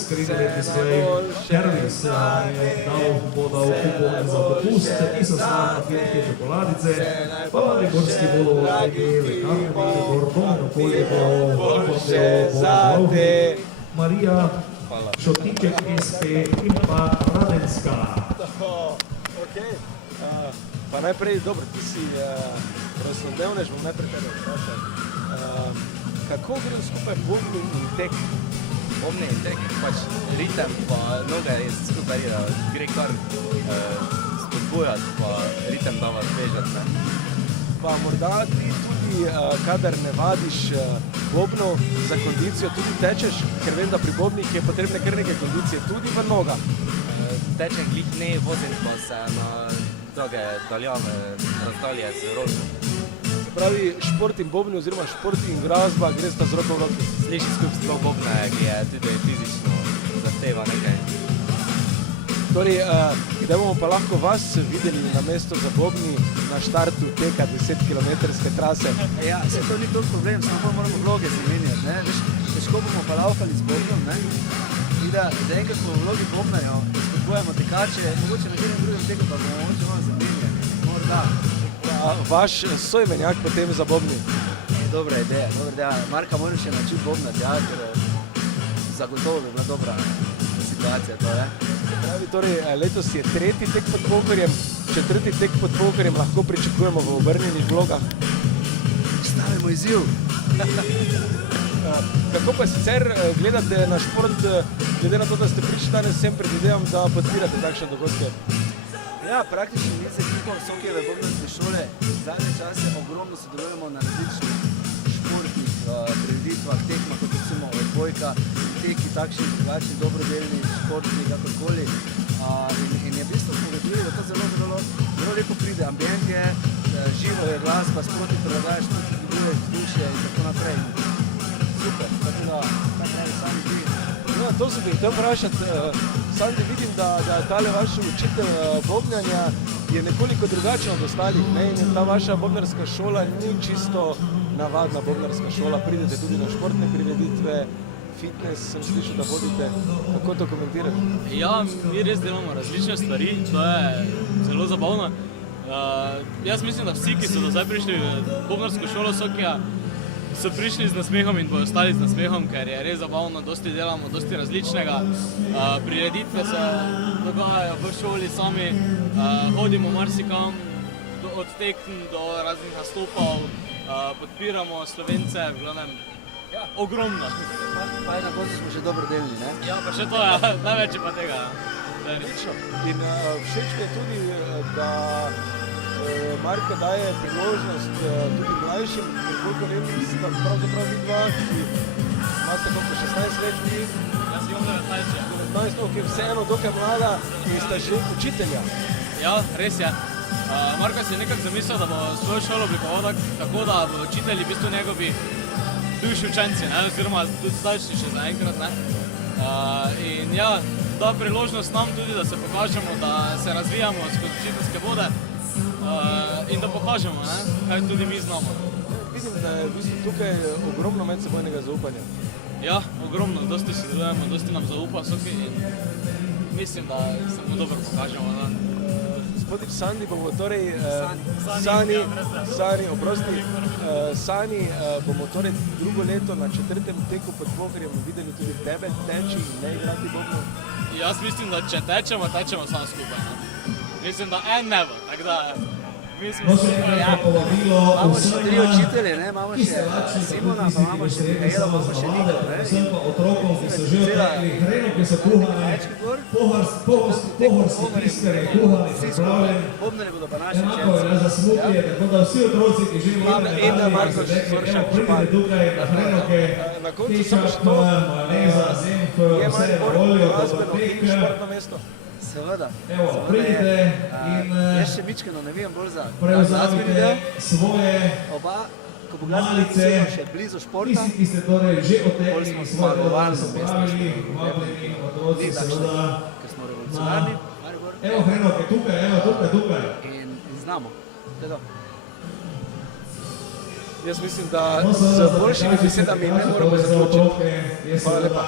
Skrivili svoj servis in podal kupone za popust, ki so slavna finke čokoladice, pa Mariborski vodovod, lekarni Maribor, Domno Poljevo, Vapoteo, Marija, Šotiček SP in pa Radenska. Pa najprej, dobro, ti si rojstnodnevnež, bom najprej tebe vprašal. Kako gre skupaj bobni in tek? Bobni in tek, pač ritem pa noge res skupaj gre kar spodbujati, pa ritem dava zbežati, ne. Pa morda ti tudi, kadar ne vadiš bobnov za kondicijo, tudi tečeš, ker vem, da pri bobnih je potrebne kar nekaj kondicije, tudi v nogah. Tečem glih ne, vozim pa se na dolge daljave, razdalje z rožom. Se pravi, šport in bobni oziroma šport in glasba gre sta z roko v roki. Sliši skupaj sploh bobne, ki je tudi fizično zahteva nekaj. Torej, kdaj bomo pa lahko vas videli na mesto za bobni na štartu teka 10-kilometrske trase? Ja, se to ni toliko problem, samo moramo vloge zamenjati, ne. Veš, težko bomo pa laufali z bobnom, ne. In da zaenkrat smo v vlogi bobnarjev, spodbujamo tekače, mogoče na katerem drugem teku pa bomo mogoče malo zamenjali, morda. Vaš soimenjak potem za bobni? Dobra ideja, Marka moram še naučiti bobnati, ja, ker zagotovo bi bila dobra situacija to, ne. Pravi, torej, letos je tretji tek pod Pohorjem, četrti tek pod Pohorjem lahko pričakujemo v obrnjenih vlogah. Stavimo izziv. Kako pa sicer gledate na šport, glede na to, da ste prišli danes sem, predvidevam, da podpirate takšne dogodke? Ja, praktično mi z ekipom Sokijeve bobnarske šole zadnje čase ogromno sodelujemo na različnih športnih prireditvah, tekmah, kot recimo odbojka, teki, takšni, drugačni, dobrodelni, športni, kakorkoli. In je v bistvu smo ugotovili, da to zelo lepo pride, ambient je, živo je glasba, sproti prilagajaš, tudi dviguješ vzdušje in tako naprej. Super, tako da ne sami ti. No, to se bi hotel vprašati. Sandi, vidim, da tale vaš učitelj bobnjanja je nekoliko drugačen od ostalih, ne? In ta vaša bobnarska šola ni čisto navadna bobnarska šola. Pridete tudi na športne prireditve, fitness, sem slišal, da vodite. Kako to komentirate? Ja, mi res delamo različne stvari, to je zelo zabavno. Jaz mislim, da vsi, ki so do zdaj prišli v bobnarsko šolo Sokija, so prišli z nasmehom in bojo ostali z nasmehom, ker je res zabavno, dosti delamo, dosti različnega. Prireditve se dogajajo v šoli sami, hodimo marsikam, od tekm do raznih nastopov, podpiramo Slovence, v glavnem, ogromno. Pa na koncu smo že dobrodelni, ne? Ja, pa še to je, največ je pa tega. In všeč mi je tudi, da Marko daje priložnost tudi mlajšim, koliko vem, da pravzaprav vi dva, ki imate koliko 16 let, Jaz imam 19. ki je vseeno dokaj mlada in sta že učitelja. Ja, res je. Marko si je nekako zamislil, da bo svojo šolo oblikoval tako, da bo učitelji v bistvu njegovi bivši učenci, oziroma tudi zdajšnji še zaenkrat, ne. In ja, da priložnost nam tudi, da se pokažemo, da se razvijamo skozi učiteljske vode in da pokažemo, kaj tudi mi znamo. Vidim, da je v bistvu tukaj ogromno medsebojnega zaupanja. Ja, ogromno, dosti sodelujemo, dosti nam zaupa Soki in mislim, da se mu dobro pokažemo. Gospodič Sandi, bomo torej Sani, bomo torej drugo leto na četrtem teku pod Pohorjem videli tudi tebe teči in ne igrati bobnov? Jaz mislim, da če tečemo samo skupaj. Mislim, da ne bo, tako da mi smo Imamo še 3 učitelje, ne, imamo še Simona, pa imamo še Mihaela, pa imamo še Niko, ne. Vsem pa otrokom, ki so že odrekli hrenovke so kuhane, pohorski krister je kuhane, pripravljen. Bobnarji bodo pa naši Enako je za smutje, tako da vsi otroci, ki že imajo pridite tukaj na hrenovke, kečap, majoneza, zenf, vse je na voljo, Seveda. Evo, pridite in Jaz še mičkeno ne vem bolj za prevzamite svoje oba, ko bo glasbeno malice, še blizu športa. tisti, ki ste torej že odtekli svoje delo, da so pravili, vabljeni otroci seveda na... Evo hrenovke, tukaj, evo, tukaj. In znamo. Jaz mislim, da z boljšimi besedami ne moramo zaključiti. Hvala lepa.